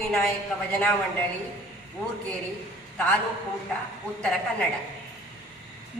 Vinayaka ഭജനാ Mandalay ഊർക്കേരി taluk കൂട്ട ഉത്തര കന്നഡ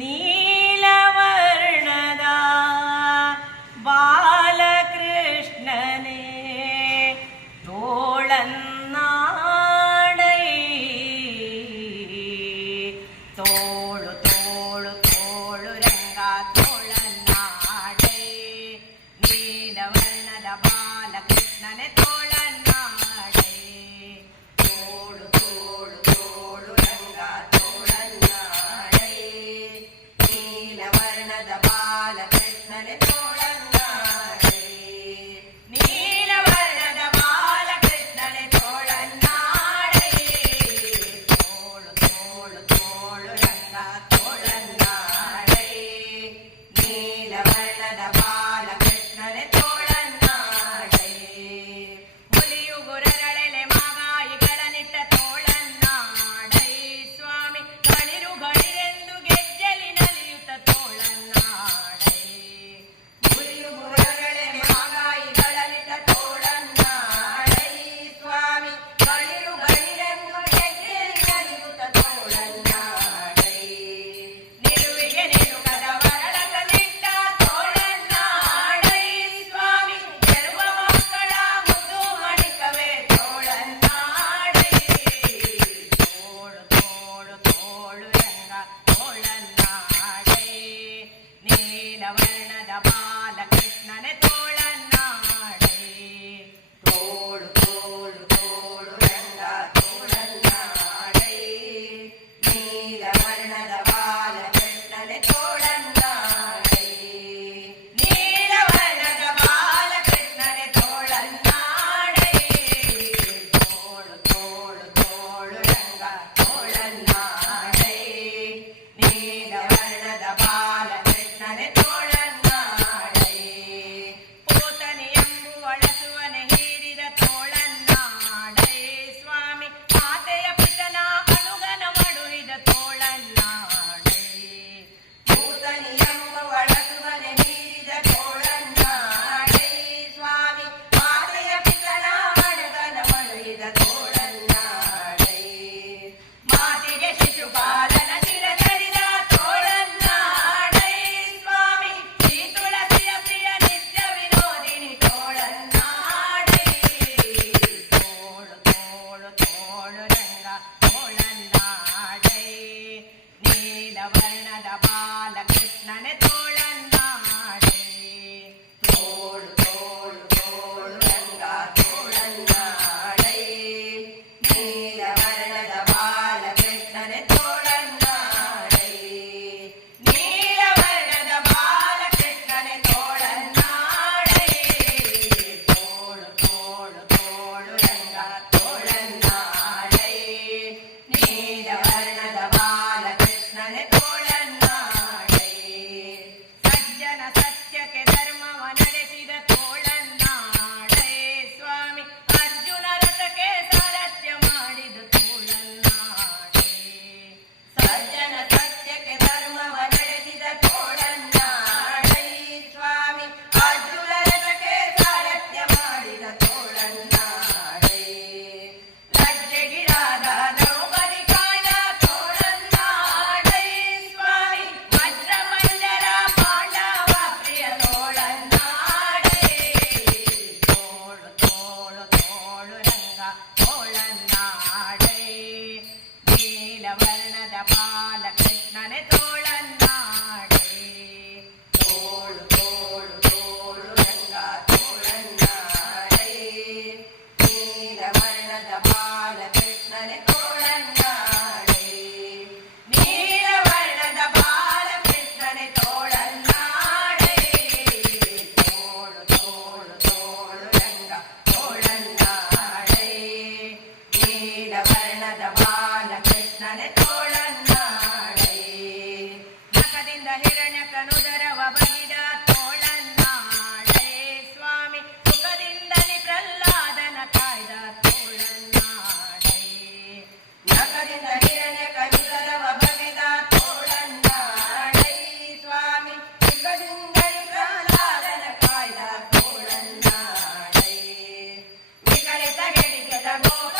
നീലവർണ്ണത ബാലകൃഷ്ണനെ തോളൻ നാടേ തോ Yeah. Bye. ಅವರ್ಣದ ಪಾ that motherfucker.